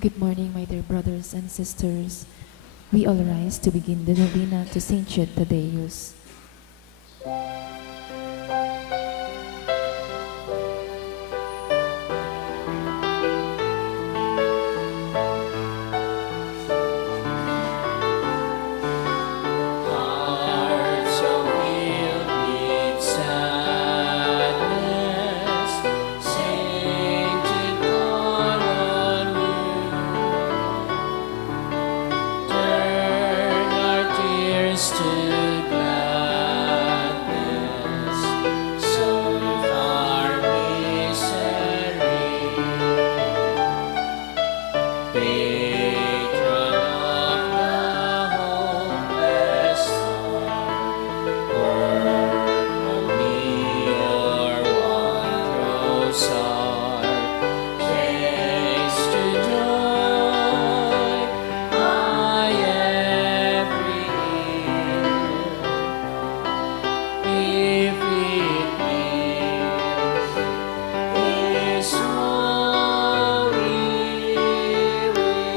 Good morning, my dear brothers and sisters. We all rise to begin the novena to Saint Jude Thaddeus. Hearts so filled with sadness, sing to call on you. Turn our tears to gladness, soothe our misery. Patron of the hopeless heart, work only your wondrous art. Chase to joy by every ill, if it is holy will.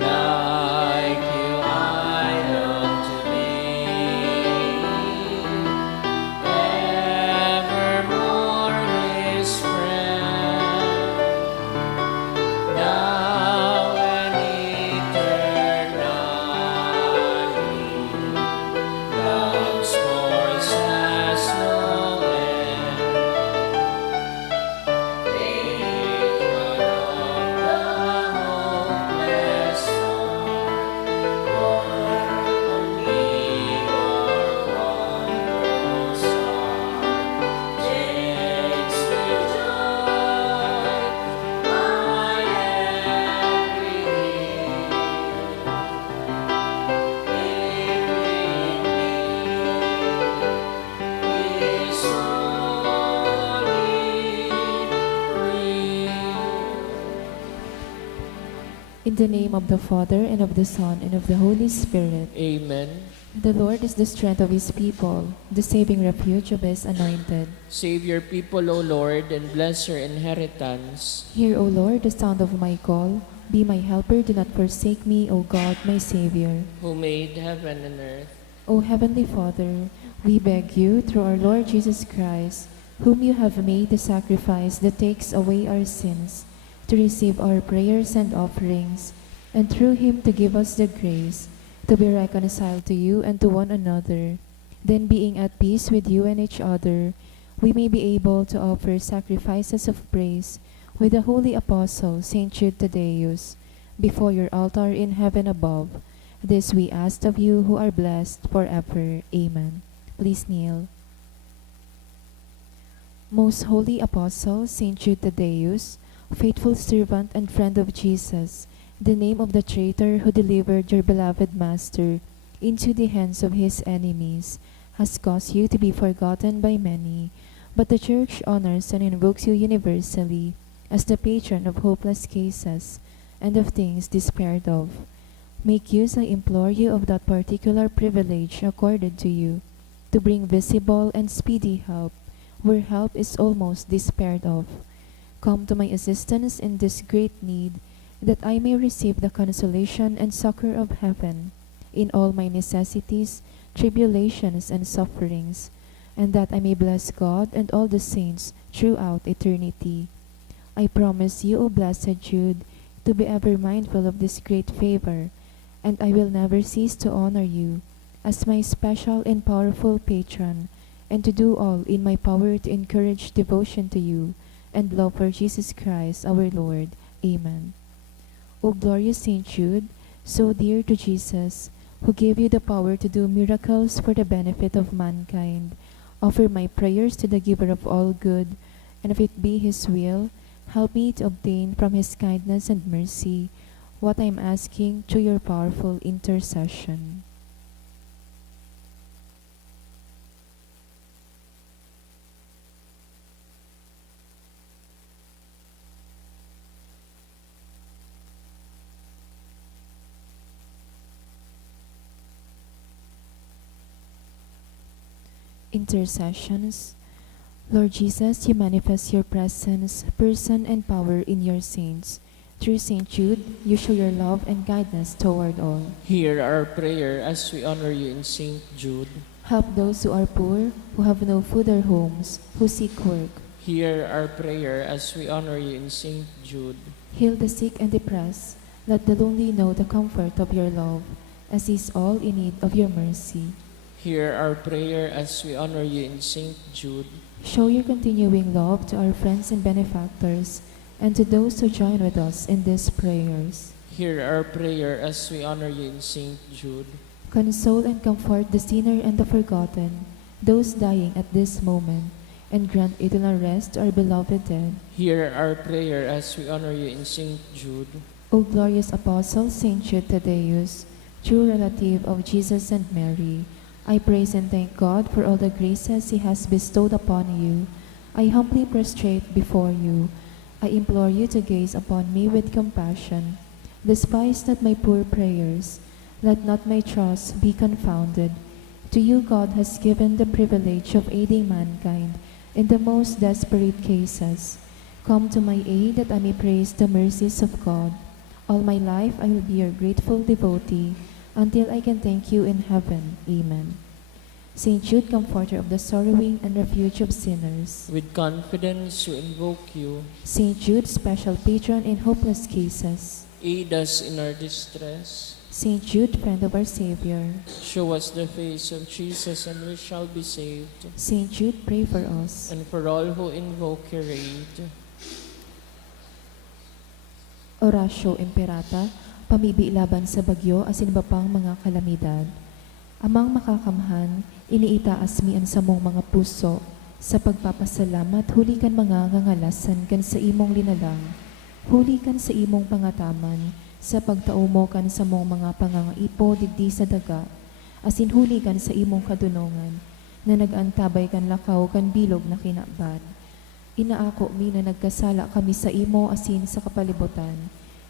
Like you I long to be, evermore His friend, now and eternally. Love's force has no end. Patron of the hopeless heart, work only your wondrous art. Takes to joy my every is holy In the name of the Father, and of the Son, and of the Holy Spirit. Amen. The Lord is the strength of his people, the saving refuge of his anointed. Save your people, O Lord, and bless your inheritance. Hear, O Lord, the sound of my call. Be my helper, do not forsake me, O God, my Savior. Who made heaven and earth. O Heavenly Father, we beg you, through our Lord Jesus Christ, whom you have made the sacrifice that takes away our sins, to receive our prayers and offerings, and through him to give us the grace to be reconciled to you and to one another. Then, being at peace with you and each other, we may be able to offer sacrifices of praise with the holy apostle Saint Jude Thaddeus before your altar in heaven above. This we ask of you who are blessed forever. Amen. Please kneel. Most holy apostle Saint Jude Thaddeus, faithful servant and friend of Jesus, the name of the traitor who delivered your beloved Master into the hands of his enemies has caused you to be forgotten by many, but the Church honors and invokes you universally as the patron of hopeless cases and of things despaired of. Make use, I implore you, of that particular privilege accorded to you, to bring visible and speedy help where help is almost despaired of. Come to my assistance in this great need, that I may receive the consolation and succor of heaven in all my necessities, tribulations, and sufferings, and that I may bless God and all the saints throughout eternity. I promise you, O blessed Jude, to be ever mindful of this great favor, and I will never cease to honor you as my special and powerful patron, and to do all in my power to encourage devotion to you and love for Jesus Christ our Lord. Amen. O glorious Saint Jude, so dear to Jesus, who gave you the power to do miracles for the benefit of mankind, offer my prayers to the giver of all good, and if it be his will, help me to obtain from his kindness and mercy what I am asking through your powerful intercession. Intercessions. Lord Jesus, you manifest your presence, person, and power in your saints. Through Saint Jude, you show your love and guidance toward all. Hear our prayer as we honor you in Saint Jude. Help those who are poor, who have no food or homes, who seek work. Hear our prayer as we honor you in Saint Jude. Heal the sick and depressed. Let the lonely know the comfort of your love, as is all in need of your mercy. Hear our prayer as we honor you in Saint Jude. Show your continuing love to our friends and benefactors, and to those who join with us in these prayers. Hear our prayer as we honor you in Saint Jude. Console and comfort the sinner and the forgotten, those dying at this moment, and grant eternal rest to our beloved dead. Hear our prayer as we honor you in Saint Jude. O glorious Apostle Saint Jude Thaddeus, true relative of Jesus and Mary, I praise and thank God for all the graces He has bestowed upon you. I humbly prostrate before you. I implore you to gaze upon me with compassion. Despise not my poor prayers. Let not my trust be confounded. To you God has given the privilege of aiding mankind in the most desperate cases. Come to my aid that I may praise the mercies of God. All my life I will be your grateful devotee until I can thank you in heaven. Amen. Saint Jude, comforter of the sorrowing and refuge of sinners. With confidence we invoke you. Saint Jude, special patron in hopeless cases. Aid us in our distress. Saint Jude, friend of our Savior. Show us the face of Jesus and we shall be saved. Saint Jude, pray for us. And for all who invoke your aid. Oratio Imperata, pamibi laban sa bagyo asin iba pang mga kalamidad. Amang makakamhan, iniitaas mi ang samong mga puso, sa pagpapasalamat huli kan mga ngangalasan kan sa imong linalang, huli kan sa imong pangataman, sa pagtao mo kan sa mong mga pangangaipo digdi sa daga, asin huli kan sa imong kadunongan, na nagantabay kan lakaw kan bilog na kinabad. Inaako mi na nagkasala kami sa imo asin sa kapalibutan.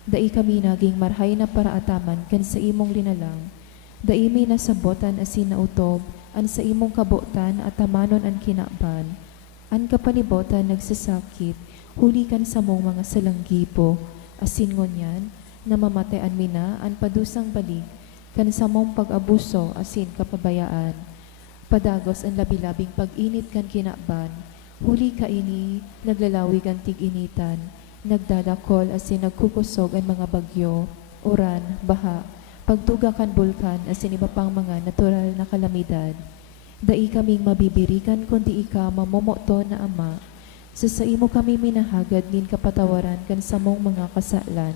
Dai kami naging marhay na paraataman kan sa imong linalang. Dai mi nasabotan asin nautob an sa imong kabutan at tamanon an kinaban. An kapalibutan nagsasakit, huli kan sa mong mga salanggipo. Asin ngunyan, namamatayan mi na an padusang balik kan sa mong pag-abuso asin kapabayaan. Padagos ang labi-labing pag-init kan kinaban. Huli ka ini, naglalawig ang tig-initan, nagdadakol asin nagkukusog ang mga bagyo, uran, baha, pagtuga kan bulkan asin iba pang mga natural na kalamidad. Dai kaming mabibirikan kundi ika mamomoto na Ama. Sa imo kami minahagad nin kapatawaran kan sa mong mga kasalan.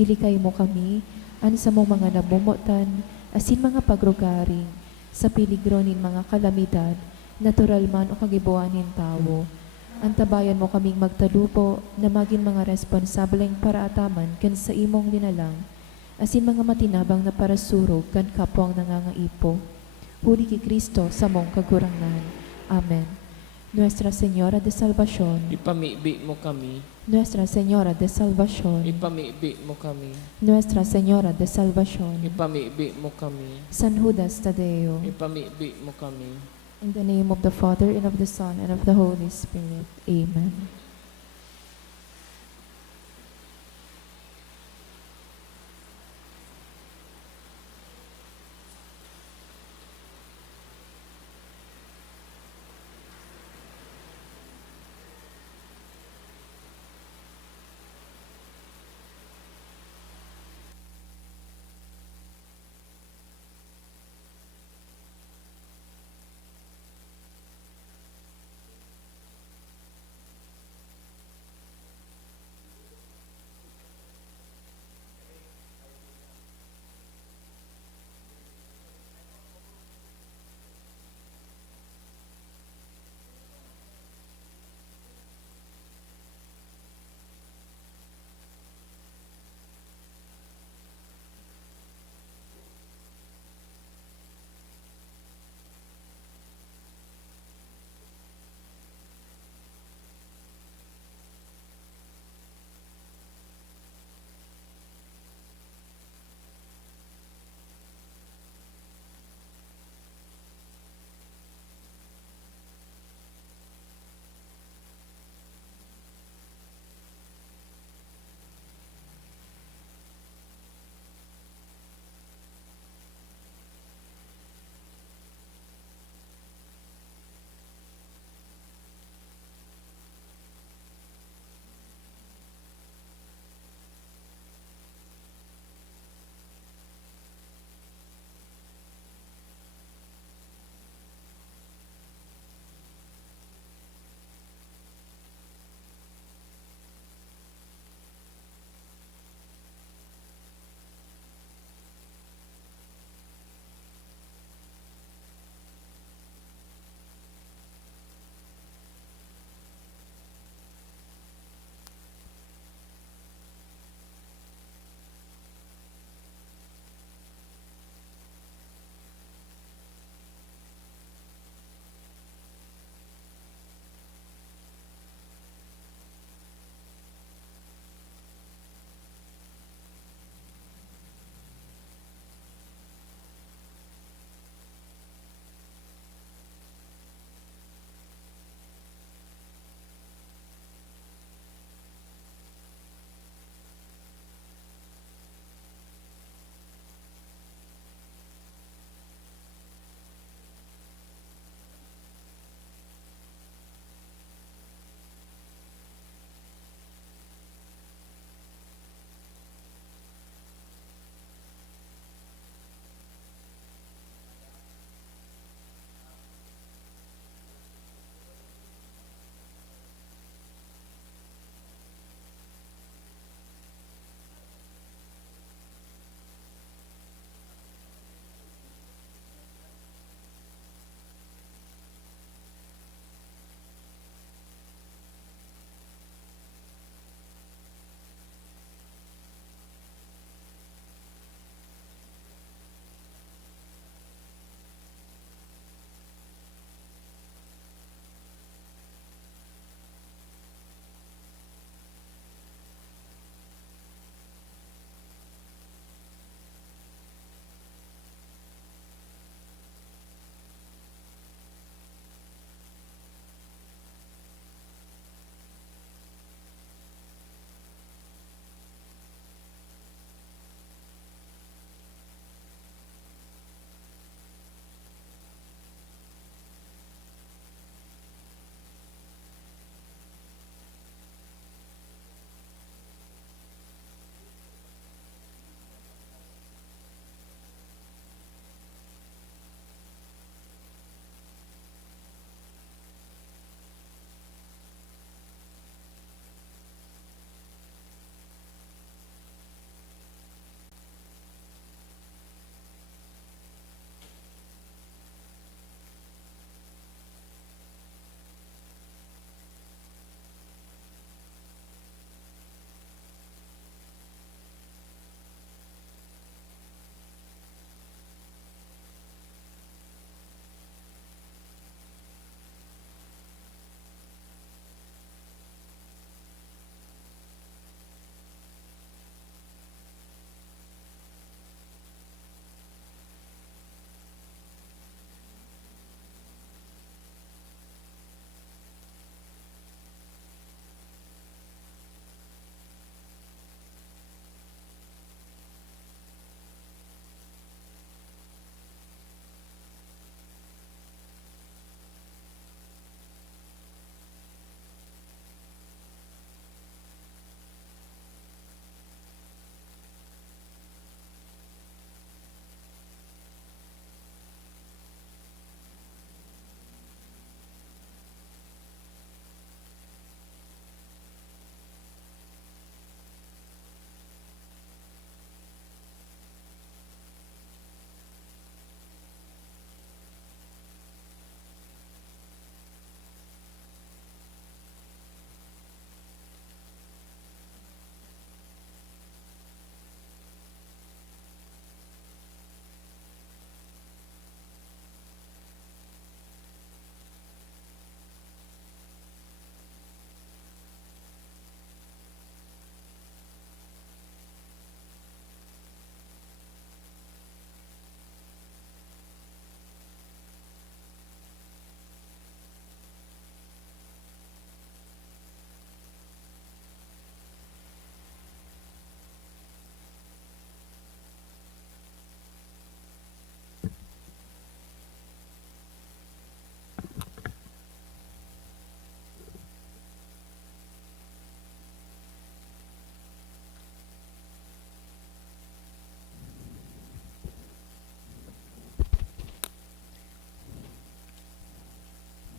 Ilikay mo kami, an sa mong mga namomotan, asin mga pagrugaring, sa piligro nin mga kalamidad, natural man o kagibuanin tao. Antabayan mo kaming magtalupo na maging mga responsableng paraataman kan sa imong linalang, asin mga matinabang na parasurog kan kapwang nangangaipo. Huli ki Kristo sa mong kagurangnan. Amen. Nuestra Señora de Salvación, Ipamibi mo kami. Nuestra Señora de Salvación, Ipamibi mo kami. Nuestra Señora de Salvación, Ipamibi mo kami. San Judas Tadeo. Ipamibi mo kami. In the name of the Father, and of the Son, and of the Holy Spirit. Amen.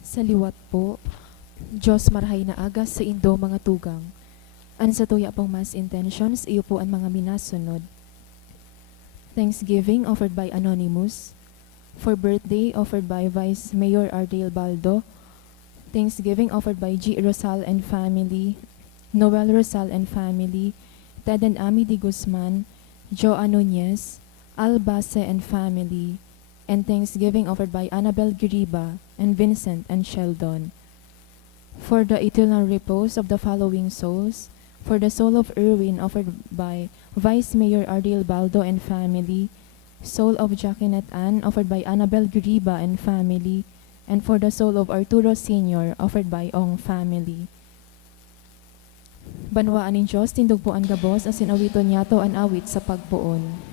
Sa liwat po, Diyos marahay na agas sa indo mga tugang. An sa tuya pong mass intentions, iyo po ang mga minasunod. Thanksgiving offered by Anonymous. For birthday offered by Vice Mayor Ardale Baldo. Thanksgiving offered by G. Rosal and family, Noel Rosal and family, Ted and Ami Di Guzman, Joa Nunez, Al Base and family, and thanksgiving offered by Annabel Giriba and Vincent and Sheldon. For the eternal repose of the following souls, for the soul of Erwin offered by Vice Mayor Ardale Baldo and family, soul of Jacinette Ann offered by Annabel Giriba and family, and for the soul of Arturo Sr. offered by Ong family. Banwaan ng Diyos, tindog po ang gabos, asin awiton niya to an awit sa pagpuon.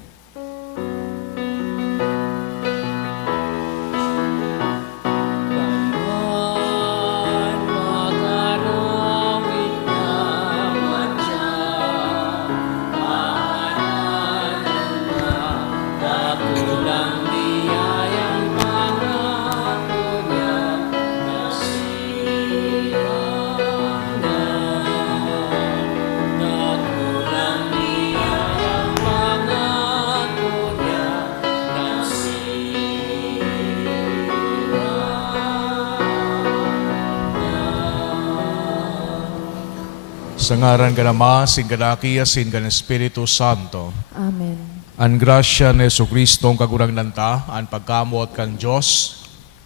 Sa ngaran ka Ama, sin kadaki, sin kan Espiritu Santo. Amen. An grasya ni Jesucristo ang kagurang nanta, an pagkamot kan Diyos,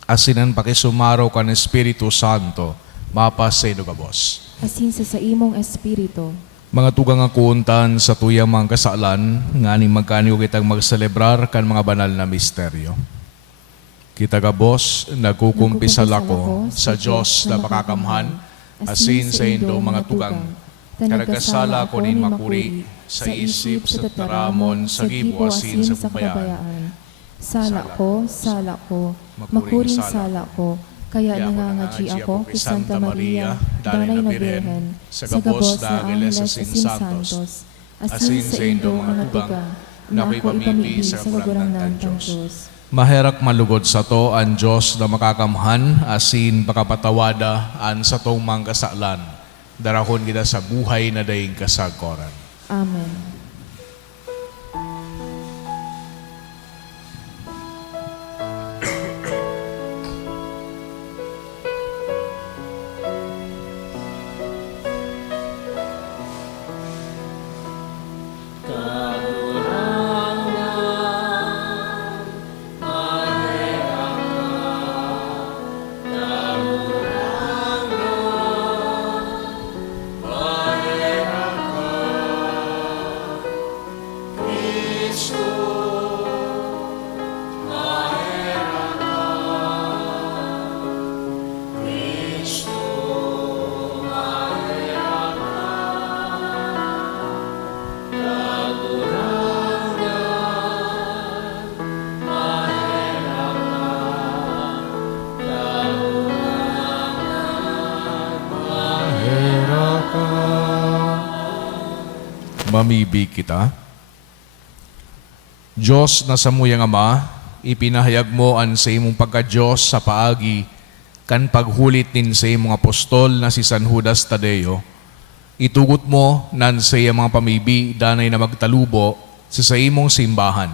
asin ang pakisumaraw kan Espiritu Santo, mapas sa inugabos. Asin sa imong espiritu. Mga tugang akuntan sa tuyang mga kasalan, nga ni magkanyo kitang magselebrar kan mga banal na misteryo. Kita gabos, nagkukumpisal ako sa Diyos na makakamhan, asin sa indo mga tugang, Karagkasala ko nin makuri sa isip, sa taramon, sa gibo, asin sa pabayaan. Sala ko, makuring sala ko, kaya nangangadji ako kay Santa Maria, Danay na Birhen, sa gabos na Angeles asin Santos, asin sa indo mga tugang, na ako ipamili sa gagurang ng Diyos. Maherak malugod sa to ang Diyos na makakamhan, asin pakapatawada an sa tong mga kasalan. Darahon kita sa buhay na daing kasagkoran. Amen. Mamibig kita. Diyos na samuyang Ama, ipinahayag mo an sa imong pagka-Diyos sa paagi kan paghulit nin sa imong apostol na si San Judas Tadeo. Itugot mo nan sa iyang mga pamibi danay na magtalubo sa imong simbahan,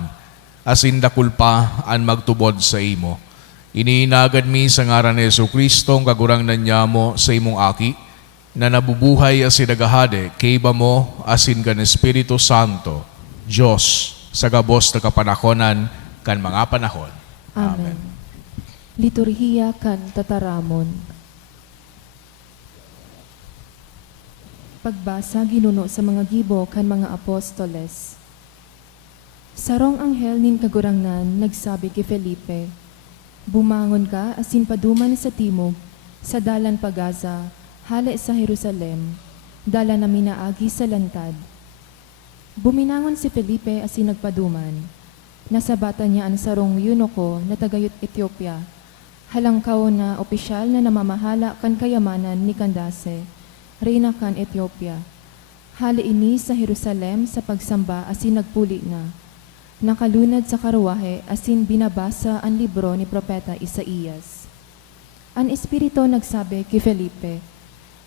asin dakul pa an magtubod sa imo. Iniinagad mi sa ngaran ni Jesucristo ang kagurang nanyamo sa imong aki, na nabubuhay asin nagahade, kaiba mo asin kan Espiritu Santo, Diyos, sa gabos na kapanahonan kan mga panahon. Amen. Liturhiya kan tataramon. Pagbasa ginuno sa mga gibo kan mga apostoles. Sarong anghel nin kagurangnan nagsabi kay Felipe, bumangon ka asin paduman sa timog, sa dalan pagaza, hale sa Jerusalem, dala na minaagi sa lantad. Buminangon si Felipe asin nagpaduman. Nasabatan niya ang sarong yunoko na tagayot Ethiopia. Halangkaw na opisyal na namamahala kan kayamanan ni Candace, reyna kan Ethiopia. Hali ini sa Jerusalem sa pagsamba asin nagpuli na. Nakalunad sa karuwahe asin binabasa ang libro ni Propeta Isaías. An espiritu nagsabi kay Felipe,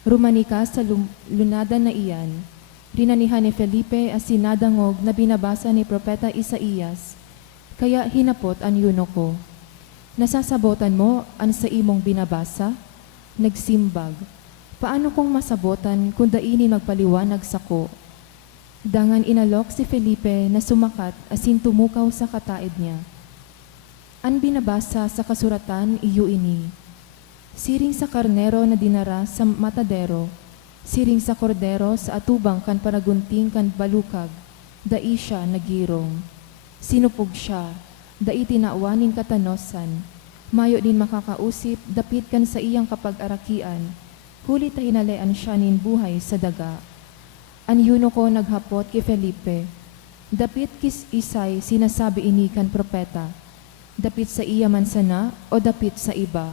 "Rumani ka sa lunadan na iyan." Rinanihan ni Felipe as sinadangog na binabasa ni Propeta Isaías, kaya hinapot ang yunoko. "Nasasabotan mo ang sa imong binabasa?" Nagsimbag, "Paano kong masabotan kung daini magpaliwanag sako?" Dangan inalok si Felipe na sumakat asin tumukaw sa kataid niya. Ang binabasa sa kasuratan iyo ini, siring sa karnero na dinara sa matadero, siring sa kordero sa atubang kan paragunting kan balukag, dai siya nagirong. Sinupog siya, dai tinaawanin katanosan, mayo din makakausip, dapit kan sa iyang kapag-arakian, huli ta hinalayan siya nin buhay sa daga. An yunoko naghapot kay Felipe, dapit kis isay sinasabi ini kan propeta, dapit sa iya man sana o dapit sa iba.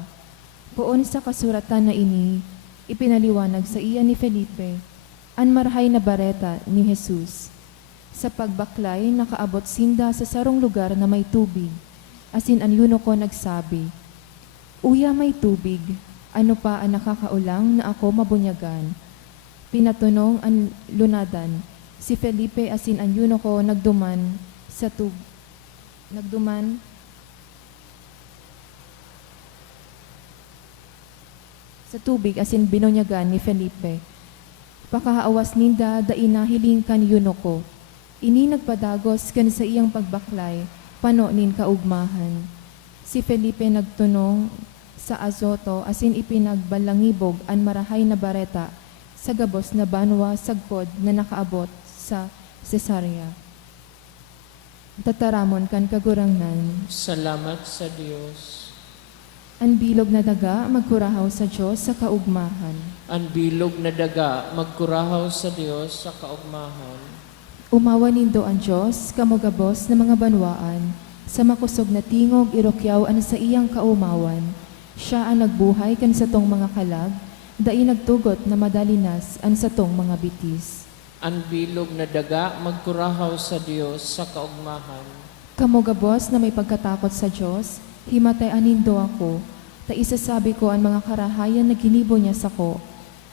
Poon sa kasuratan na ini, ipinaliwanag sa iya ni Felipe, ang marhay na bareta ni Jesus. Sa pagbaklay, nakaabot sinda sa sarong lugar na may tubig, asin ang yunoko nagsabi, "Uya may tubig, ano pa ang nakakaulang na ako mabunyagan?" Pinatunong ang lunadan, si Felipe asin ang yunoko nagduman sa tubig asin binunyagan ni Felipe. Pakaawas ninda daina hiling kan yunoko. Ini nagpadagos kan sa iyang pagbaklay, pano nin kaugmahan. Si Felipe nagtunong sa Azoto asin ipinagbalangibog ang marahay na bareta sa gabos na banwa sagkod na nakaabot sa Cesarea. Tataramon kan kagurangnan. Salamat sa Dios. Ang bilog na daga magkurahaw sa Diyos sa kaugmahan. Ang bilog na daga magkurahaw sa Dios sa kaugmahan. Umawa nindo ang Diyos, kamugabos na mga banwaan, sa makusog na tingog irokyaw an sa iyang kaumawan. Siya ang nagbuhay kan sa tong mga kalag, dai nagtugot na madalinas an sa tong mga bitis. Ang bilog na daga magkurahaw sa Dios sa kaugmahan. Kamugabos na may pagkatakot sa Diyos, himatay anindo ako, ta isasabi ko ang mga karahayan na ginibo niya sa ko.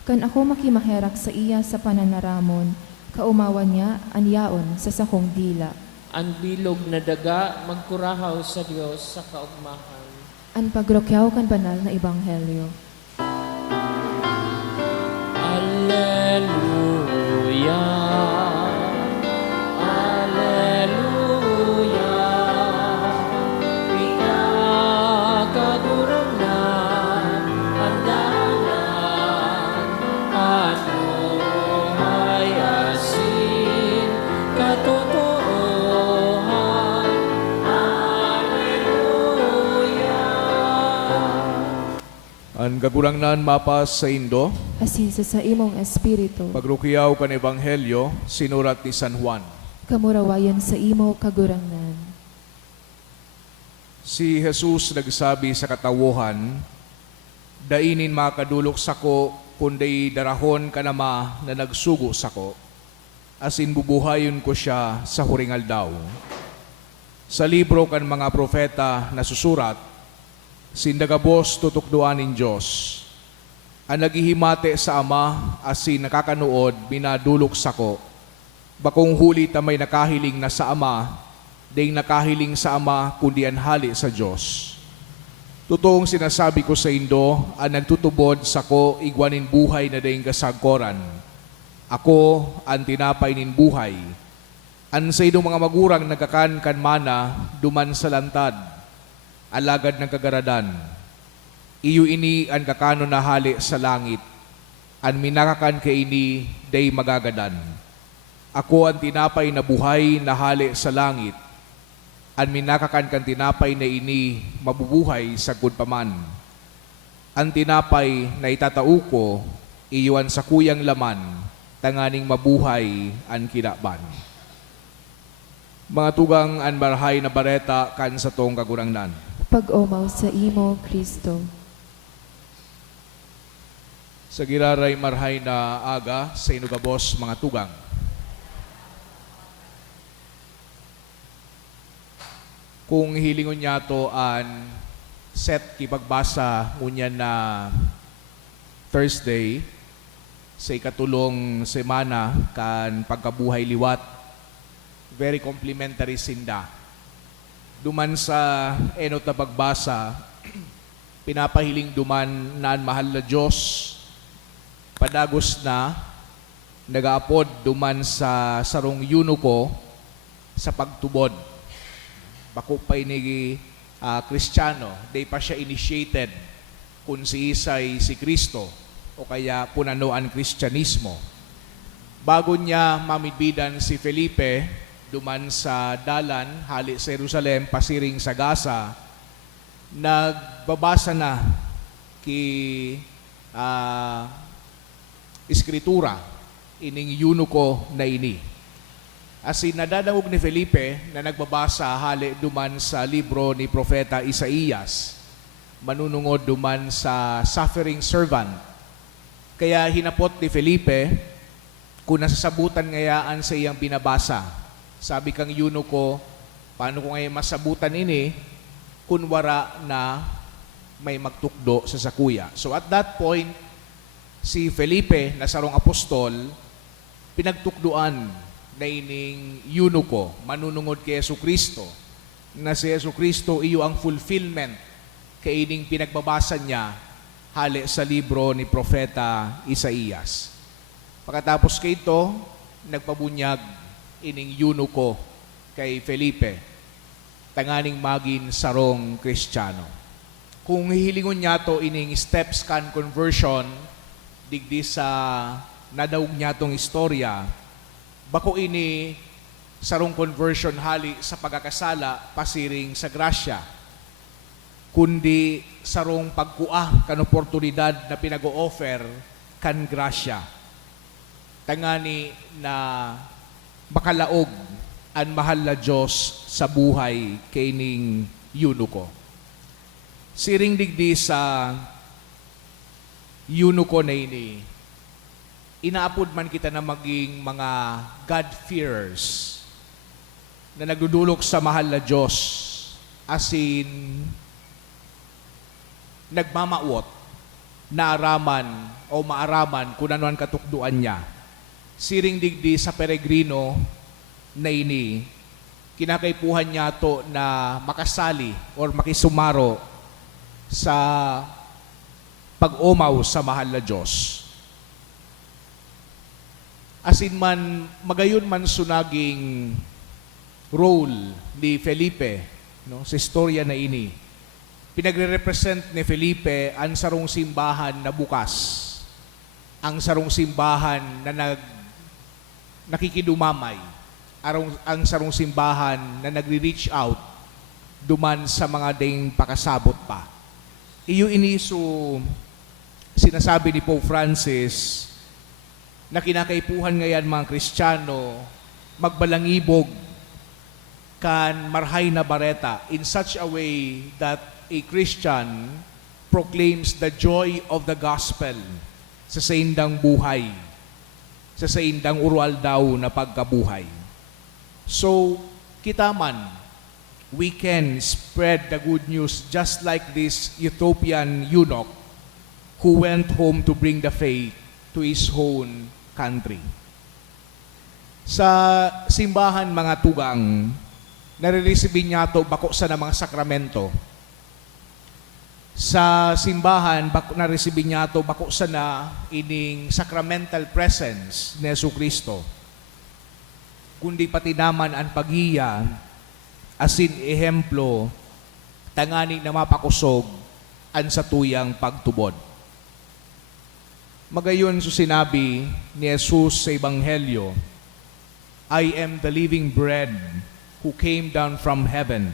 Kan ako makimaherak sa iya sa pananaramon, kaumawan niya ang yaon sa sakong dila. Ang bilog na daga magkurahaw sa Dios sa kaugmahan. Ang pagrokyaw kan banal na ebanghelyo. Alleluia. Alleluia. Pinakagurangnan ang dalan, ano ay asin katotohan. Alleluia. Ang kagurangnan mapas sa Indo, Asin sa imong espiritu, pagrukiyaw kan Ebanghelyo, sinurat ni San Juan. kamurawayan sa imo kagurangnan. Si Jesus nagsabi sa katawuhan, "Dainin makadulok sako, kundi darahon ka nama na nagsugo sako, asin bubuhayon ko siya sa huringal daw." Sa libro kan mga propeta na susurat, sindagabos tutukduanin Diyos. Ang naghihimate sa Ama asin nakakanuod minadulok sako. Bakong huli tamay nakahiling na sa Ama, ding nakahiling sa Ama kundi ang hali sa Diyos. Totoong sinasabi ko sa Indo, ang nagtutubod sako igwanin buhay na ding kasagkoran. Ako ang tinapay nin buhay. An sa idong mga magurang nagkakan kan mana duman sa lantad, alagad ng kagaradan. Iyo ini ang kakano na hali sa langit, ang minakakan kay ini day magagadan. Ako ang tinapay na buhay na hali sa langit, ang minakakan kan tinapay na ini mabubuhay sa paman. Ang tinapay na itatao ko, iyon sa kuyang laman, tanganing mabuhay ang kinaban. Mga tugang ang marhay na bareta kan sa tong kagurangnan. Pag-umaw sa imo, Kristo. Sa giraray marhay na aga sa inugabos mga tugang. Kung hilingon niya to an set kipagbasa ngunyan na Thursday sa ikatulong semana kan pagkabuhay liwat. Very complimentary sinda. Duman sa enot na pagbasa, pinapahiling duman naan mahal na Diyos, padagos na, nagaapod duman sa sarong yunuko sa pagtubod. Bako pa ini Kristiyano, day pa siya initiated kung si Isay si Kristo o kaya punanoan Kristyanismo. Bago niya mamidbidan si Felipe, duman sa dalan, hali sa Jerusalem, pasiring sa Gaza, nagbabasa na ki Iskritura, ining yunuko na ini. As in, nadadangog ni Felipe na nagbabasa hali duman sa libro ni Propeta Isaías, manunungod duman sa suffering servant. Kaya hinapot ni Felipe kung nasasabutan ngayaan sa iyang binabasa. Sabi kang yunuko, paano ko ngayon masabutan ini kung wara na may magtukdo sa sakuya. So at that point, si Felipe na sarong apostol, pinagtukduan na ining yunuko, manunungod kay Yesu Kristo, na si Yesu Kristo iyo ang fulfillment kay ining pinagbabasa niya hali sa libro ni Propeta Isaías. Pagkatapos kay ito, nagpabunyag ining yunuko kay Felipe, tanganing magin sarong Kristiyano. Kung hihilingon niya to ining steps kan conversion, digdi sa nadawog niya tong istorya, bako ini sarong conversion hali sa pagkakasala pasiring sa grasya, kundi sarong pagkuah kan oportunidad na pinag-o-offer kan grasya. Tangani na makalaog ang mahal na Diyos sa buhay kaining yunuko. Siring digdi sa yunuko na ini, inaapod man kita na maging mga God-fearers na nagdudulok sa mahal na Diyos, as in, nagmamawot, naaraman o maaraman kung ano ang katukduan niya. Siring digdi sa peregrino na ini, kinakaipuhan niya to na makasali or makisumaro sa pag-umaw sa mahal na Diyos. As in man, magayon man sunaging role ni Felipe, no, sa istorya na ini. Pinagre-represent ni Felipe ang sarong simbahan na bukas. Ang sarong simbahan na nakikidumamay. Ang sarong simbahan na nagre-reach out duman sa mga ding pakasabot pa. Iyo iniso sinasabi ni Pope Francis na kinakaipuhan ngayon mga Kristiyano magbalangibog kan marhay na bareta in such a way that a Christian proclaims the joy of the gospel sa saindang buhay, sa saindang urual daw na pagkabuhay. So, kita man, we can spread the good news just like this Ethiopian eunuch who went home to bring the faith to his own country. Sa simbahan mga tugang, nare-receive niya to bako sa mga sakramento. Sa simbahan, na-receive niya to bako sa na ining sacramental presence ni Yesu Kristo. Kundi pati naman ang paghiya, asin ehemplo, tanganing na mapakusog ang sa tuyang pagtubod. Magayon so sinabi ni Jesus sa Ebanghelyo, I am the living bread who came down from heaven.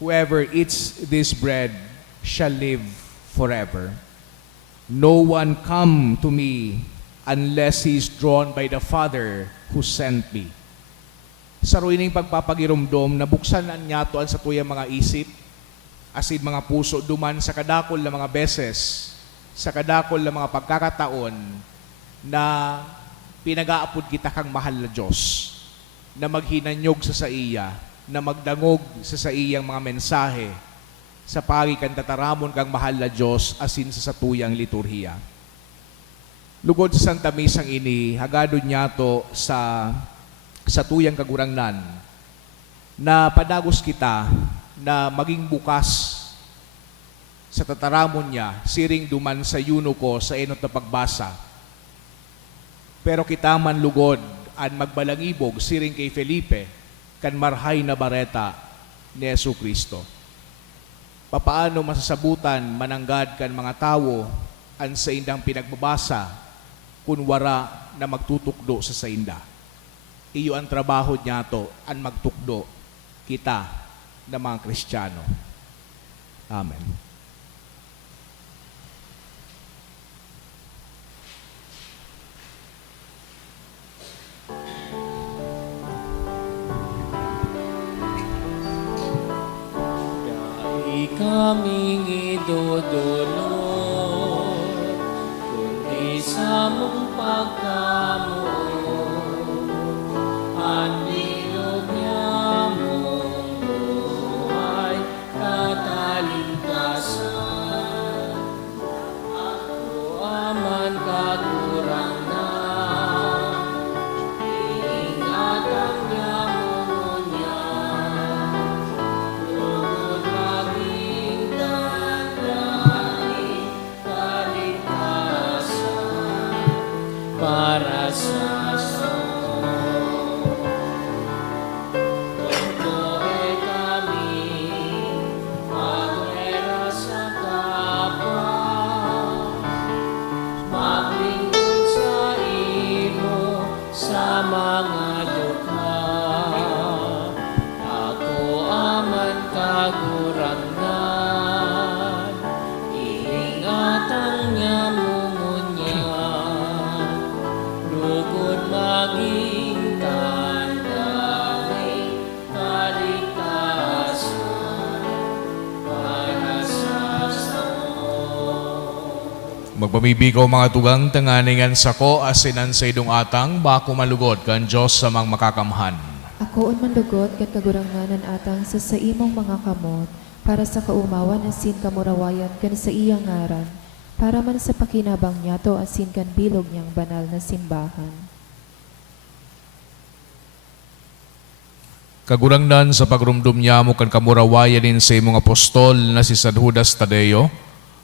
Whoever eats this bread shall live forever. No one come to me unless he is drawn by the Father who sent me. Sa ruining pagpapagirumdom, nabuksan niya to sa tuyang mga isip, asin mga puso, duman sa kadakol na mga beses, sa kadakol na mga pagkakataon na pinag-aapod kita kang mahal na Diyos, na maghinanyog sa iya, na magdangog sa iyang mga mensahe, sa pagi kan tataramon kang mahal na Diyos asin sa satuyang liturhiya. Lugod sa Santa Misang ini, hagado niya to sa tuyang kagurangnan na padagos kita na maging bukas sa tataramon niya, siring duman sa yuno ko sa enot na pagbasa. Pero kita man lugod an magbalangibog siring kay Felipe kan marhay na bareta ni Yesu Kristo. Papaano masasabutan mananggad kan mga tao an sa indang pinagbabasa kun wara na magtutukdo sa sainda. Iyo ang trabaho niya to, an magtukdo kita na mga Kristiyano. Amen. Dai kaming idudulog, kundi sa mong pagkamuot, anilog niya mong buhay, katalingkasan. Ako aman kagurang na, ingatan niya mo niya. Lugod maging tandaan, kaligtasan para sa Tungkoy kami, magwera sa kapwa, maglingkod sa imo sa mga dukha. Ako aman kagurangnan, iingatan niya mungunyan. Lugod maging tandaan, kaligtasan para sa Magpamibigaw mga tugang tanganingan sako asinan sa idong atang bako malugod kan Diyos sa mga makakamhan. Ako on mandugot kat kaguranganan atang sa imong mga kamot, para sa kaumawan asin kamurawayan kan sa iyang ngaran, para man sa pakinabang niya to asin kan bilog niyang banal na simbahan. Kagurangnan sa pagrumdum niya mo kan kamurawayan din sa imong apostol na si San Judas Tadeo,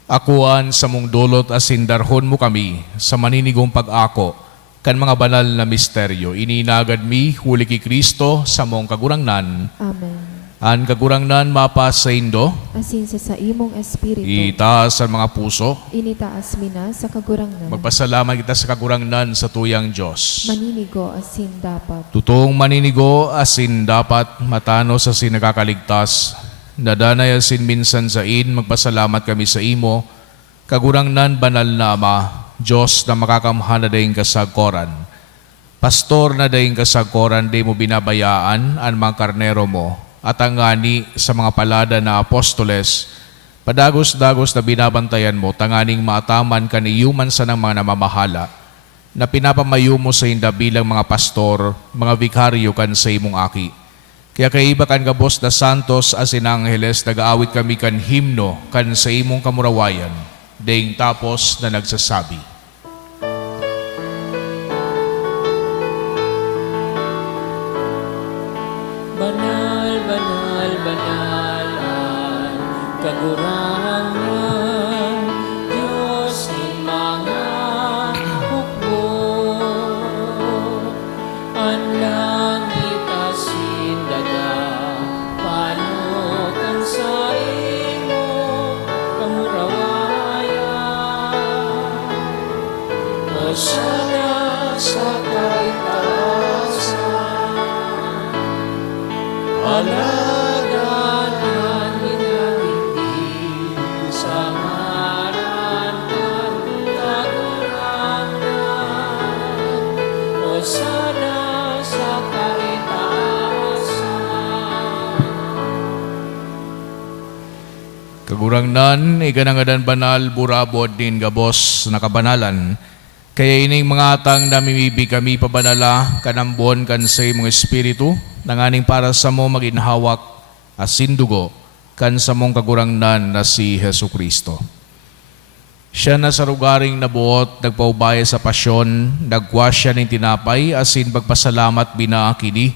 akuan sa mong dulot asin darhon mo kami sa maninigong pag-ako kan mga banal na misteryo. Ininagad mi huli ki Kristo sa mong kagurangnan. Amen. An kagurangnan mapas sa indo, Asin sa imong espiritu, itaas ang mga puso. initaas mi na sa kagurangnan, Magpasalamat kita sa kagurangnan sa tuyang Diyos. maninigo asin dapat. Tutong maninigo asin dapat matano sa sinagkakaligtas. Nadanay asin minsan sa magpasalamat kami sa imo. Kagurangnan banal na Ama, Diyos na makakamhan na dayong kasagkoran. Pastor na dayong kasagkoran, di mo binabayaan ang mga karnero mo. At ang ngani sa mga palada na apostoles, padagos-dagos na binabantayan mo, tanganing maataman ka ni yuman sa ng mga namamahala, na pinapamayo mo sa inda bilang mga pastor, mga vikaryo kan sa imong aki. Kaya kaiba kan gabos na santos as in angeles, nag-aawit kami kan himno kan sa imong kamurawayan, daing tapos na nagsasabi. Banal, banal, banalan, kagurangan, Diyos in mga hukbo. Ang langit asin daga, panukan sa imo, kamurawayan. Hosana sa kaitaasan, aladanan minagindi sa ngaran ng kagurangan. Hosana sa kaitaasan. Kagurangnan, ikanangadan banal, burabod din gabos na kabanalan. Kaya ining mga atang namimibi kami pabanala, kanambon kan sa imong espiritu, nanganing para sa mo maginhawak, asin dugo, kan sa mong kagurangnan na si Hesu Kristo. Siya na sa lugaring nabuot, nagpaubaya sa pasyon, nagwa siya ng tinapay, asin pagpasalamat binaakini,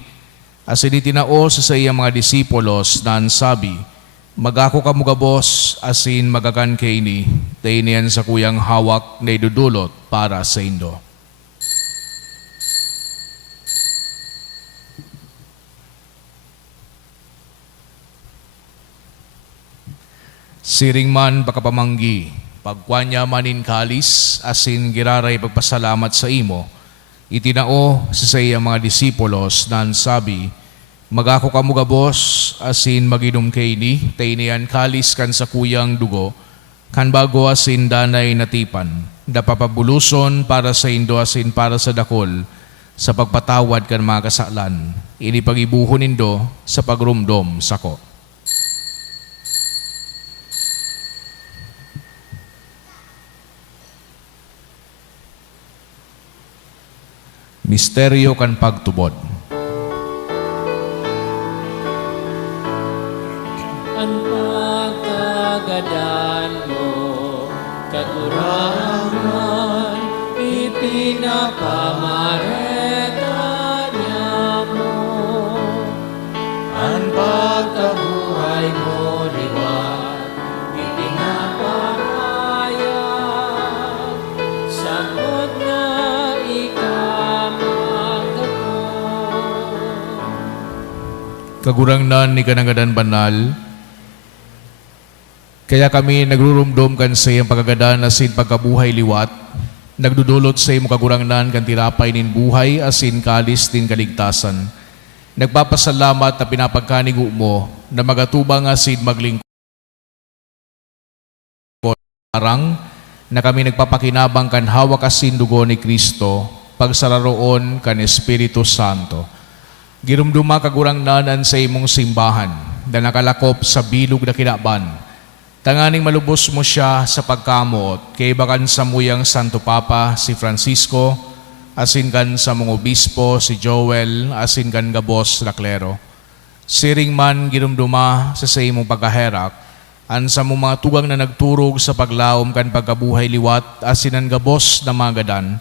asin itinao sa iyang mga disipulos na ansabi, magako ka mugabos, asin magagan kay ni, tainian sa kuyang hawak na idudulot para sa indo. Siring man bakapamanggi, pagkwanya manin kalis, asin giraray pagpasalamat sa imo, itinao sa iyang mga disipulos na ansabi, magako ka mugabos, asin maginom kay ni, tainian kalis kan sa kuyang dugo, kan bago asin danay natipan, napapabuluson para sa indo asin para sa dakol, sa pagpatawad kan mga kasalan, inipagibuhon nindo sa pagrumdom sako. Misteryo kan pagtubod. Ang pagkagadan mo, kagurangan, ipinapamareta niya mo. Ang pagkabuhay mo, liwat, ipinapahayag, sagot na Kagurangnan ni kanangadan banal, kaya kami nagrurumdom kan sa iyang pagkagadan asin pagkabuhay liwat, nagdudulot sa iyong kagurangnan kan tirapay nin buhay asin kalis din kaligtasan. Nagpapasalamat na pinapagkanigo mo na magatubang asin maglingkod arang na kami nagpapakinabang kan hawak asin dugo ni Kristo pagsararoon kan Espiritu Santo. Girumduma kagurangnanan sa imong simbahan na nakalakop sa bilog na kinaban. Tanganing malubos mo siya sa pagkamot kay bakan sa muyang Santo Papa si Francisco, asin kan sa mong obispo si Joel, asin kan gabos na klero. Siring man girumduma sa imong pagkaherak, an sa mong mga tugang na nagturog sa paglaom kan pagkabuhay liwat, asin ang gabos na magadan,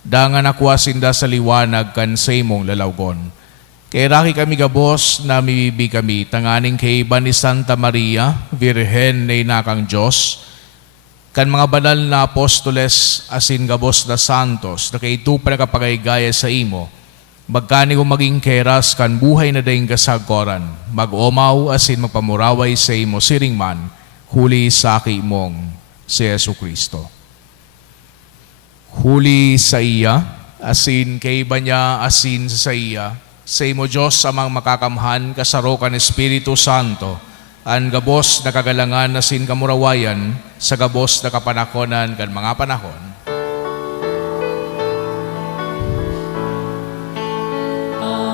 dangan ako asinda sa liwanag kan sa imong lalawgon. Kay raki kami gabos na mibibi kami, tanganing kay iba ni Santa Maria, Virhen na inakang Diyos, kan mga banal na apostoles asin gabos na santos, na kay ito pa nakapagaygaya sa imo, magkani ko maging keras kan buhay na daing kasagkoran, mag-omaw asin magpamuraway sa imo siring man, huli sa aki mong si Yesu Kristo. Huli sa iya, asin kay iba niya, asin sa iya, sa imo Diyos amang makakamhan, kasarokan Espiritu Santo, ang gabos na kagalangan na sin kamurawayan, sa gabos na kapanakonan kan mga panahon. Amen. Amen.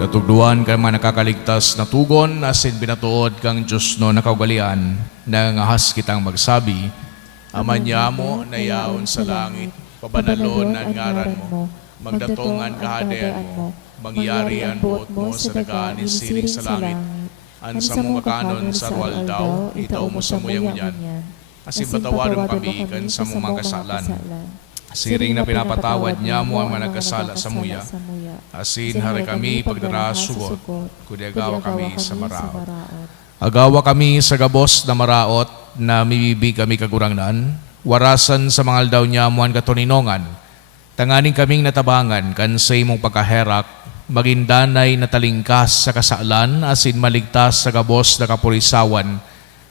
Natugduan ka mga nakakaligtas na tugon, asin binatuod kang Diyos no nakaugalian, nangahas kitang magsabi, Amanya mo na yaon sa langit, pabanalon ang ngaran mo, magdatong ang kahadean mo, mangyari ang buot mo sa dagaan isiring sa langit, ang sa mong makanon sa waldaw, itaw mo sa muyamunyan, asin patawarin kami kan sa mong mga kasalan. Siring na pinapatawad niya mo ang mga nagkasala sa muya. Asin hari kami pagdarasugot, kundi agawa kami sa maraot. Agawa kami sa gabos na maraot na mibibig kami kagurangnan. Warasan sa mga aldaw niya mo ang katuninongan. Tanganing kaming natabangan kan sa imong pagkaherak, magindanay na talingkas sa kasalan, asin maligtas sa gabos na kapurisawan.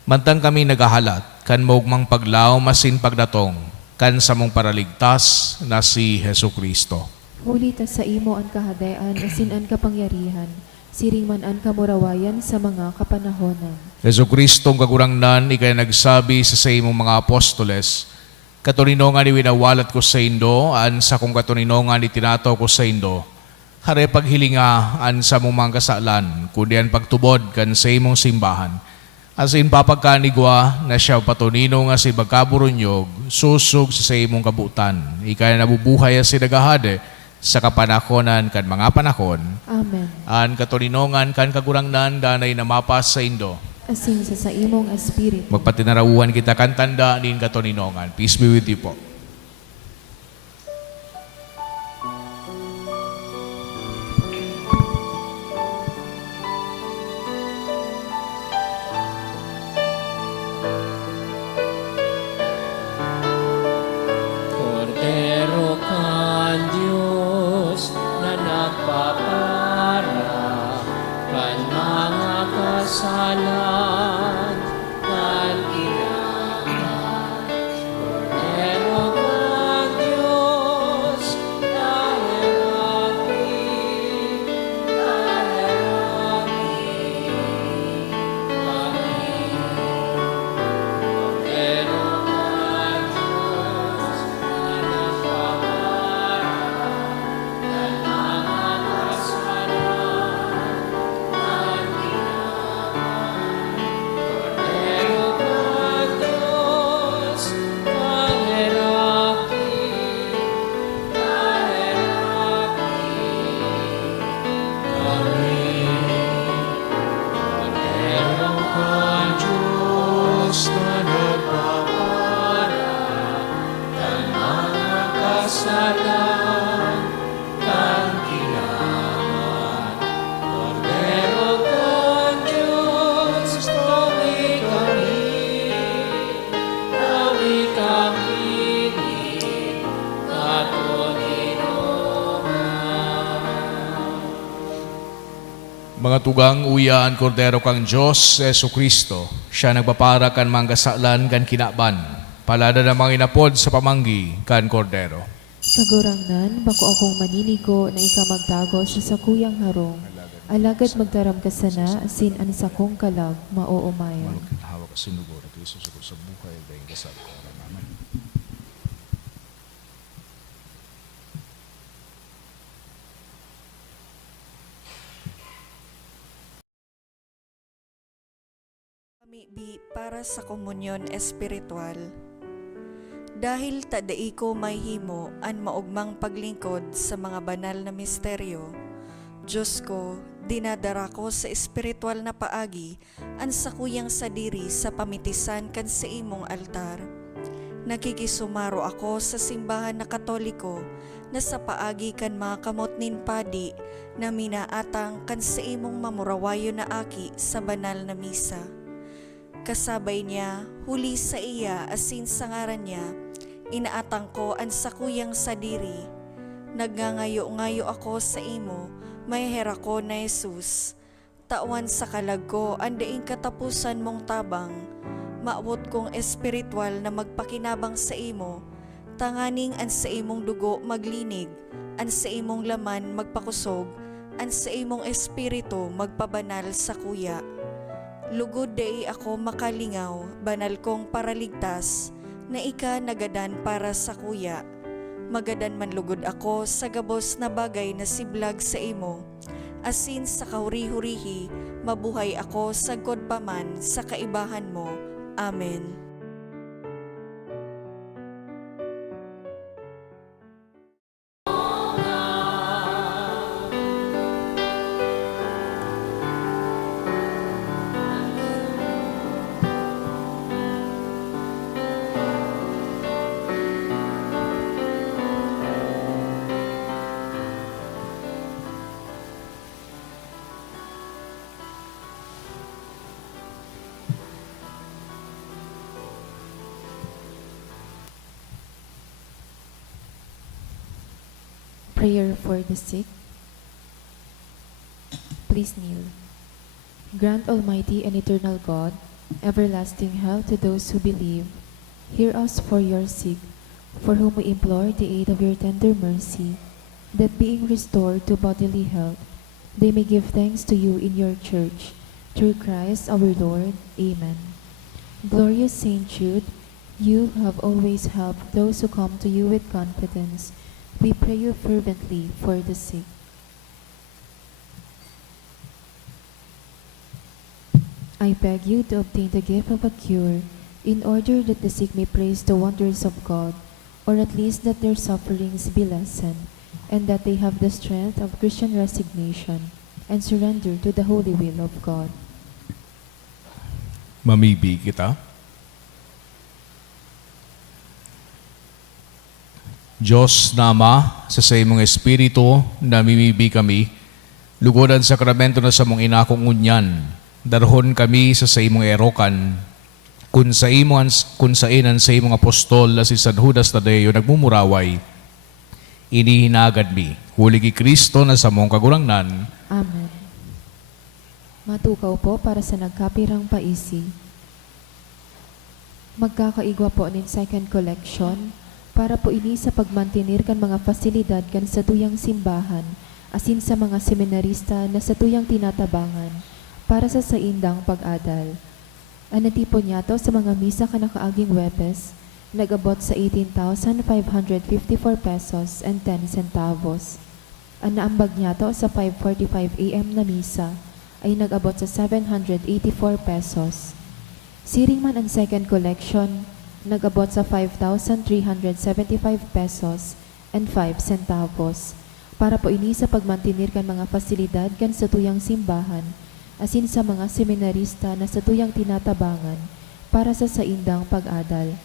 Mantang kami nagahalat, kan maugmang paglaom asin pagdatong, kan sa mong paraligtas na si Hesu Kristo. Huli ta sa imo ang kahadean, asin ang kapangyarihan, siring man ang kamurawayan sa mga kapanahonan. Hesu Kristong kagurangnan, ikay nagsabi sa imong mga apostoles, Katuninongan ni winawalat ko sa indo, an sa kong katuninongan itinato ko sa indo. Hare paghilinga an sa mong mga kasalan, kundi an pagtubod kan sa imong simbahan. Asin papagkanigwa na siya patunino nga si bagkaburunyog, susog sa imong kabutan. Ikay nabubuhay si nagahade sa kapanakonan kan mga panahon. Amen. An katuninongan kan kagurangnan danay namapas sa indo. Asin sa imong espiritu. Magpatinarauan kita kan tanda nin katuninongan. Peace be with you po. Kordero kan Diyos na nagpapara kan mga kasalan kan kinaban. Kordero kan Diyos na heraki, Kordero kan Diyos na nagpapara kan mga kasalan kan kinaban. Kordero kan Diyos na heraki, Kordero kan Diyos na nagpapara kan mga kasalan kan kinaban. Kordero kan Diyos, tawi kami ni katuninongan. Mga tugang uyaan kordero kang Diyos, Yesu Kristo, siya nagpapara kan mga kasalan kan kinaban. Palada na mga inapod sa pamanggi kan kordero. Kagurangnan, bako akong maninigo na ika magtago sa sakuyang harong. Alagad magdaram ka sana, asin an sakong kalag, maoomayan. Malukit hawak sa sinugo na Kristo sa buhay dahil kasal ko. Amen. Pamibi para sa komunyon espiritual. Dahil tadai ko may himo an maugmang paglingkod sa mga banal na misteryo, Diyos ko, dinadara ko sa espiritual na paagi an sakuyang sadiri sa pamitisan kan sa imong altar. Nakikisumaro ako sa simbahan na Katoliko na sa paagi kan mga kamot nin padi na minaatang kan sa imong mamurawayo na aki sa banal na misa. Kasabay niya, huli sa iya asin sa ngaran niya, inaatang ko ang sakuyang sadiri. Nagngangayo-ngayo ako sa imo, may hera ko na Jesus. Tawan sa kalag ko, andaing katapusan mong tabang. Maabot kong espiritual na magpakinabang sa imo. Tanganing an sa imong dugo maglinig, an sa imong laman magpakusog, an sa imong espiritu magpabanal sa kuya. Lugod day ako makalingaw, banal kong paraligtas, na ika nagadan para sa kuya. Magadan man lugod ako sa gabos na bagay na siblag sa imo. Asin sa kahuri-hurihi, mabuhay ako sa godpaman sa kaibahan mo. Amen. Prayer for the sick. Please kneel. Grant, Almighty and eternal God, everlasting health to those who believe. Hear us for your sick, for whom we implore the aid of your tender mercy, that being restored to bodily health, they may give thanks to you in your church. Through Christ our Lord. Amen. Glorious Saint Jude, You have always helped those who come to you with confidence. We pray you fervently for the sick. I beg you to obtain the gift of a cure, in order that the sick may praise the wonders of God, or at least that their sufferings be lessened, and that they have the strength of Christian resignation and surrender to the holy will of God. Mamibig kita. Diyos na Ama, sa imong Espiritu, namimibi kami, lugodan sakramento na sa mong inakong unyan, darhon kami sa imong erokan, kung sainan sa imong apostol na si San Judas Tadeo nagmumuraway, inihinagad mi, huli ki Kristo na sa mong kagurangnan. Amen. Matukaw po para sa nagkapirang paisi. Magkakaigwa po nin second collection para po ini sa pagmantinir kan mga fasilidad kan sa tuyang simbahan asin sa mga seminarista na sa tuyang tinatabangan para sa saindang pag-adal. Anatipo niya to sa mga misa ka nakaaging Webes, nag-abot sa 18,554 pesos and 10 centavos. Ang naambag niya to sa 5:45 a.m. na misa ay nag-abot sa 784 pesos. Siring man ang second collection, nag-abot sa 5,375 pesos and 5 centavos para po ini sa pagmantinir kan mga fasilidad kan sa tuyang simbahan asin sa mga seminarista na sa tuyang tinatabangan para sa saindang pag-adal.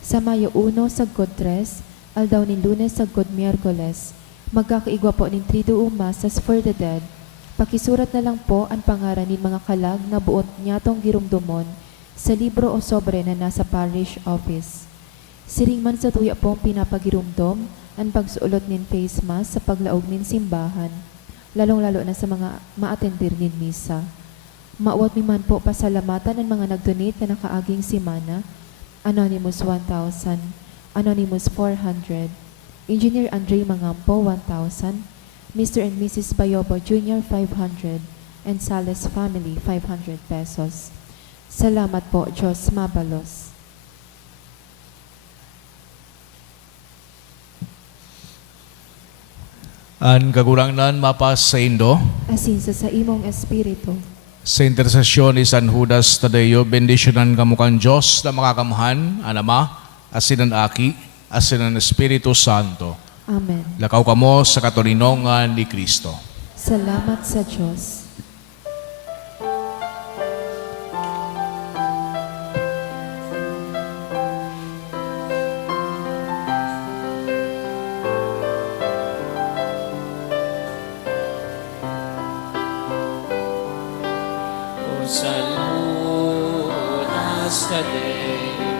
Sa Mayo 1 sagkod 3, aldaw ni Lunes sagkod Miyerkules, magkakaigwa po nin Triduum Masses for the Dead. Pakisurat na lang po ang pangaran nin mga kalag na buot nyatong girumdumon sa libro o sobre na nasa parish office. Siring man sa tuya pong pinapagirumdom ang pagsuulot nin face mask sa paglaog nin simbahan, lalong-lalo na sa mga maatendir nin misa. Maawat mi man po pasalamatan ang mga nagdonate na nakaaging simana, Anonymous 1,000, Anonymous 400, Engineer Andre Mangampo 1,000, Mr. and Mrs. Bayobo Jr. 500, and Sales Family 500 pesos. Salamat po, Diyos mabalos. Ang kagurangnan mapas sa Indo, Asin sa imong espiritu. sa intersesyon ni San Judas Tadeo, bendisyonan kamo kan Diyos na makakamuhan, ang Ama, asin ang Aki, asin ang Espiritu Santo. Amen. Lakaw kamo sa katulinongan ni Kristo. Salamat sa Diyos. O saludas Tadeo,